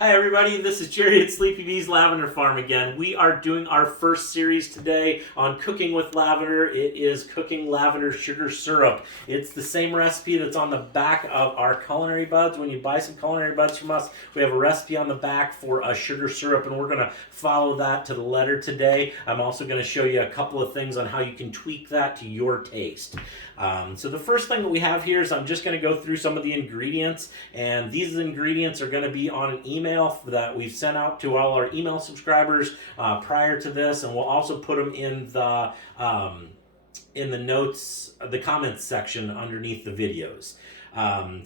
Hi everybody, this is Jerry at Sleepy Bee's Lavender Farm again. We are doing our first series today on cooking with lavender. It is cooking lavender sugar syrup. It's the same recipe that's on the back of our culinary buds. When you buy some culinary buds from us, we have a recipe on the back for a sugar syrup, and we're going to follow that to the letter today. I'm also going to show you a couple of things on how you can tweak that to your taste. So the first thing that we have here is I'm just going to go through some of the ingredients, and these ingredients are going to be on an email that we've sent out to all our email subscribers prior to this, and we'll also put them in the notes, the comments section underneath the videos.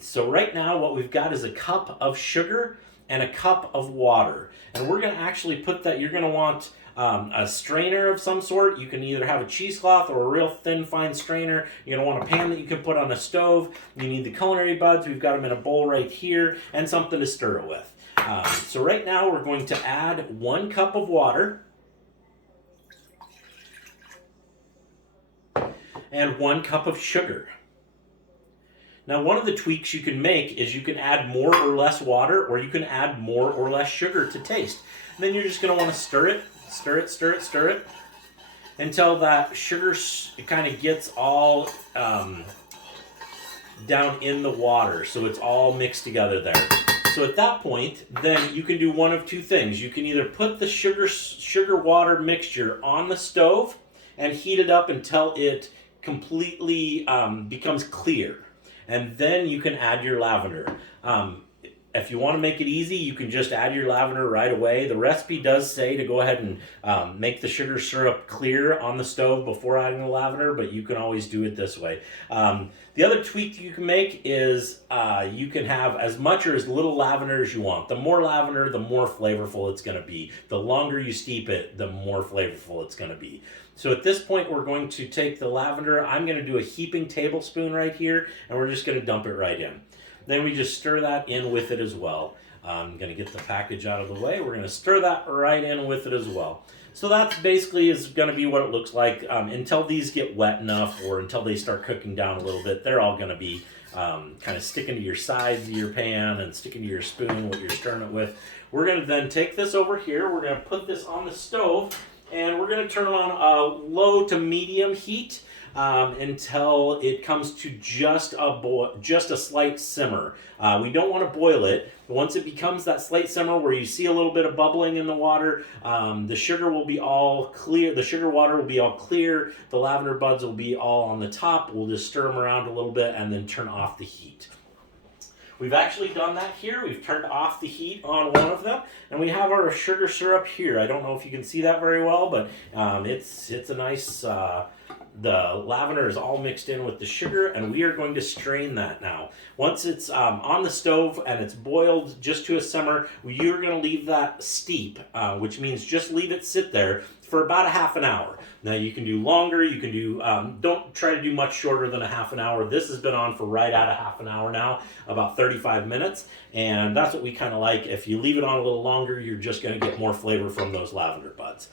So right now what we've got is a cup of sugar and a cup of water, and we're going to actually put that. You're going to want a strainer of some sort. You can either have a cheesecloth or a real thin, fine strainer. You're going to want a pan that you can put on a stove. You need the culinary buds. We've got them in a bowl right here, and something to stir it with. So right now we're going to add 1 cup of water and 1 cup of sugar. Now, one of the tweaks you can make is you can add more or less water, or you can add more or less sugar to taste. And then you're just going to want to stir it until that sugar kind of gets all down in the water, so it's all mixed together there. So at that point, then you can do one of two things. You can either put the sugar water mixture on the stove and heat it up until it completely becomes clear. And then you can add your lavender. If you want to make it easy, you can just add your lavender right away. The recipe does say to go ahead and make the sugar syrup clear on the stove before adding the lavender, but you can always do it this way. The other tweak you can make is you can have as much or as little lavender as you want. The more lavender, the more flavorful it's going to be. The longer you steep it, the more flavorful it's going to be. So at this point, we're going to take the lavender. I'm going to do a heaping tablespoon right here, and we're just going to dump it right in. Then we just stir that in with it as well. I'm going to get the package out of the way. We're going to stir that right in with it as well. So that's basically is going to be what it looks like until these get wet enough, or until they start cooking down a little bit. They're all going to be kind of sticking to your sides of your pan and sticking to your spoon, what you're stirring it with. We're going to then take this over here. We're going to put this on the stove, and we're going to turn it on a low to medium heat until it comes to just a slight simmer. We don't want to boil it. Once it becomes that slight simmer where you see a little bit of bubbling in the water, the sugar will be all clear. The sugar water will be all clear. The lavender buds will be all on the top. We'll just stir them around a little bit and then turn off the heat. We've actually done that here. We've turned off the heat on one of them, and we have our sugar syrup here. I don't know if you can see that very well, but it's a nice. The lavender is all mixed in with the sugar, and we are going to strain that now. Once it's on the stove and it's boiled just to a simmer, you're going to leave that steep, which means just leave it sit there for about a half an hour. Now you can do longer, you can do, don't try to do much shorter than a half an hour. This has been on for right at a half an hour now, about 35 minutes, and that's what we kind of like. If you leave it on a little longer, you're just going to get more flavor from those lavender buds.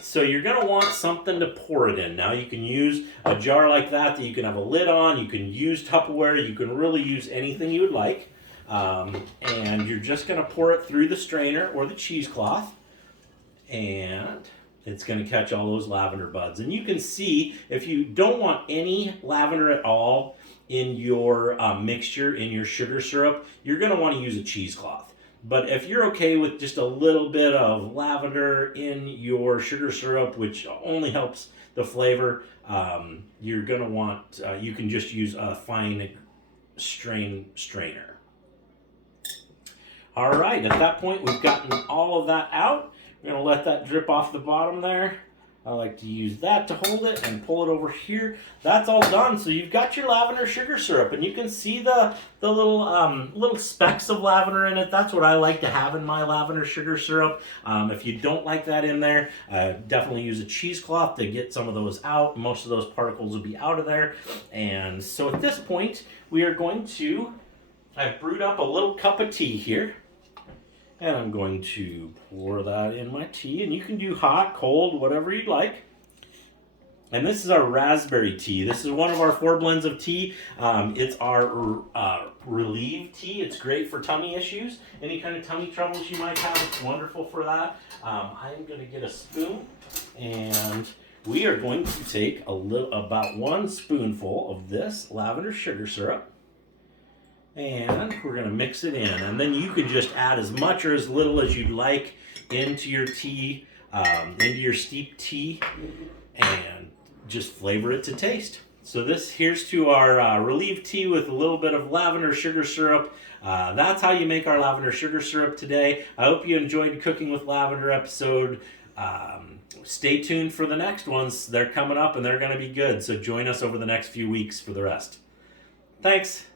So you're going to want something to pour it in. Now you can use a jar like that you can have a lid on. You can use Tupperware. You can really use anything you would like. And you're just going to pour it through the strainer or the cheesecloth. And it's going to catch all those lavender buds. And you can see if you don't want any lavender at all in your mixture, in your sugar syrup, you're going to want to use a cheesecloth. But if you're okay with just a little bit of lavender in your sugar syrup, which only helps the flavor, you're going to want, you can just use a fine strainer. All right, at that point, we've gotten all of that out. We're going to let that drip off the bottom there. I like to use that to hold it and pull it over here. That's all done. So you've got your lavender sugar syrup, and you can see the little specks of lavender in it. That's what I like to have in my lavender sugar syrup. If you don't like that in there, definitely use a cheesecloth to get some of those out. Most of those particles will be out of there. And so at this point, we are going to, I've brewed up a little cup of tea here. And I'm going to pour that in my tea, and you can do hot, cold, whatever you'd like. And this is our raspberry tea. This is one of our 4 blends of tea. It's our relieve tea. It's great for tummy issues. Any kind of tummy troubles you might have, it's wonderful for that. I'm going to get a spoon, and we are going to take about 1 spoonful of this lavender sugar syrup. And we're going to mix it in. And then you can just add as much or as little as you'd like into your tea, into your steeped tea, and just flavor it to taste. So here's to our relief tea with a little bit of lavender sugar syrup. That's how you make our lavender sugar syrup today. I hope you enjoyed Cooking with Lavender episode. Stay tuned for the next ones. They're coming up and they're going to be good. So join us over the next few weeks for the rest. Thanks.